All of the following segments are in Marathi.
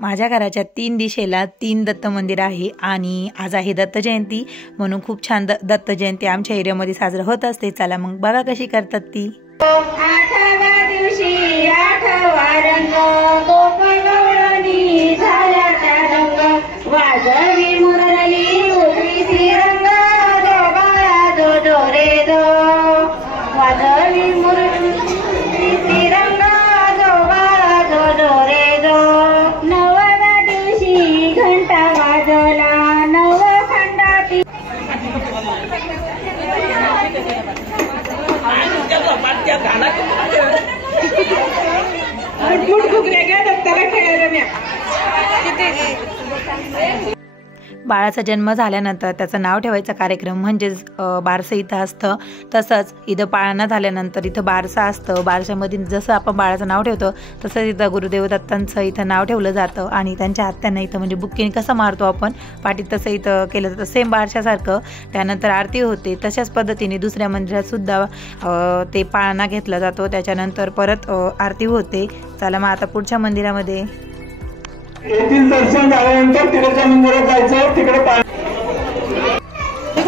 माझ्या घराच्या 3 दिशेला 3 दत्त मंदिर आहे आणि आज आहे दत्त जयंती म्हणून खूप छान दत्त जयंती आमच्या एरियामध्ये साजरा होत असते। चला मग बघा कशी करतात ती। 8व्या दिवशी 8वा रंग गोकुळ गौरणी झाल्याचा रंग वाजवी मुरली उठली श्रीरंग दो बाळा दो दो रे दो वाजवी मुरली श्रीरंग दो बाळा दो दो रे दो। 9व्या दिवशी घंटा वाजला नव खंडाती बाळाचा जन्म झाल्यानंतर त्याचं नाव ठेवायचा कार्यक्रम म्हणजेच बारसं इथं असतं। तसंच इथं पाळणा झाल्यानंतर इथं बारसा असतं। बारशामध्ये जसं आपण बाळाचं नाव ठेवतो तसंच इथं गुरुदेव दत्तांचं इथं नाव ठेवलं जातं आणि त्यांच्या हातांना इथं म्हणजे बुक्कीने कसं मारतो आपण पाठीत तसं इथं केलं जातं सेम बारशासारखं। त्यानंतर आरती होते। तशाच पद्धतीने दुसऱ्या मंदिरात सुद्धा ते पाळणा घेतला जातो। त्याच्यानंतर परत आरती होते। चला मग आता पुढच्या मंदिरामध्ये येथील दर्शन झाल्यानंतर तिकडच्या मंदिरात जायचं। तिकडे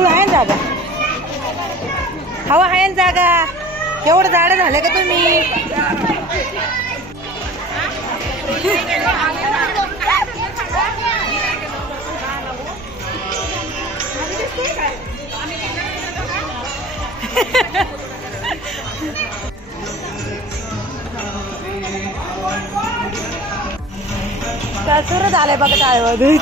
आहे जागा हवा आहे जागा एवढं झाड झालं का तुम्ही? सुरू झालंय बघा टाळेमध्ये।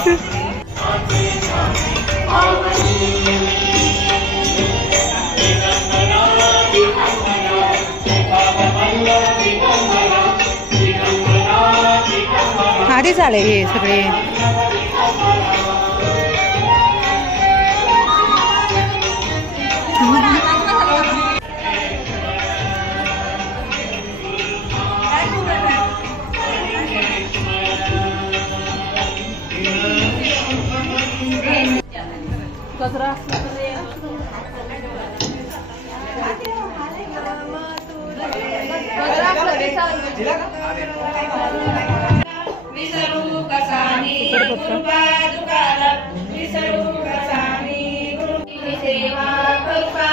आधी झाले हे सगळे कचरा विसरू कसानी कृपा दुकाला विसरू कसानी गुरुची सेवा कृपा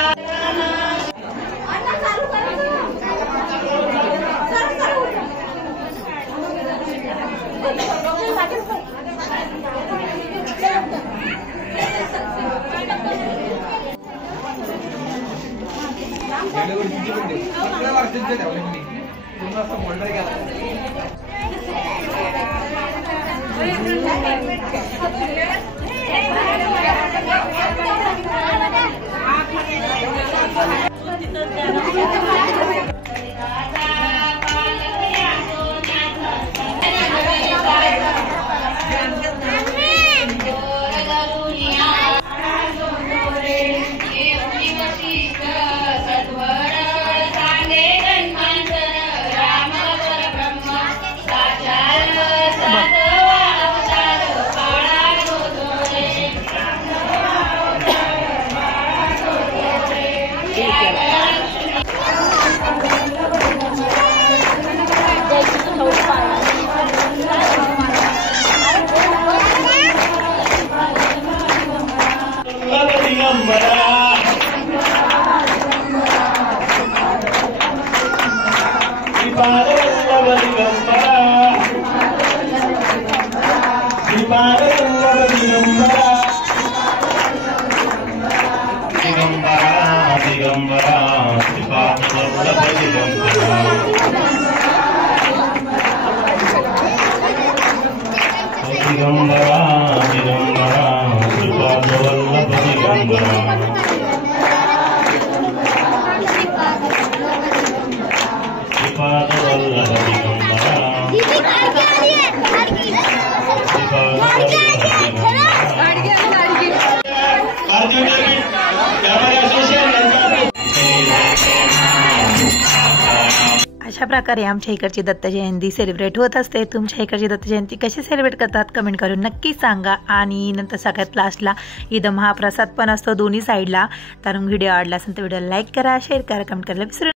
अशा प्रकारे आमच्या इकडची दत्त जयंती सेलिब्रेट होत असते। तुमच्या इकडची दत्त जयंती कशी सेलिब्रेट करतात कमेंट करून नक्की सांगा। आणि नंतर सगळ्यात लास्टला इथं महाप्रसाद पण असतो दोन्ही साईडला। तर व्हिडिओ आवडला असेल तर व्हिडिओला लाईक करा, शेअर करा, कमेंट करायला विसरू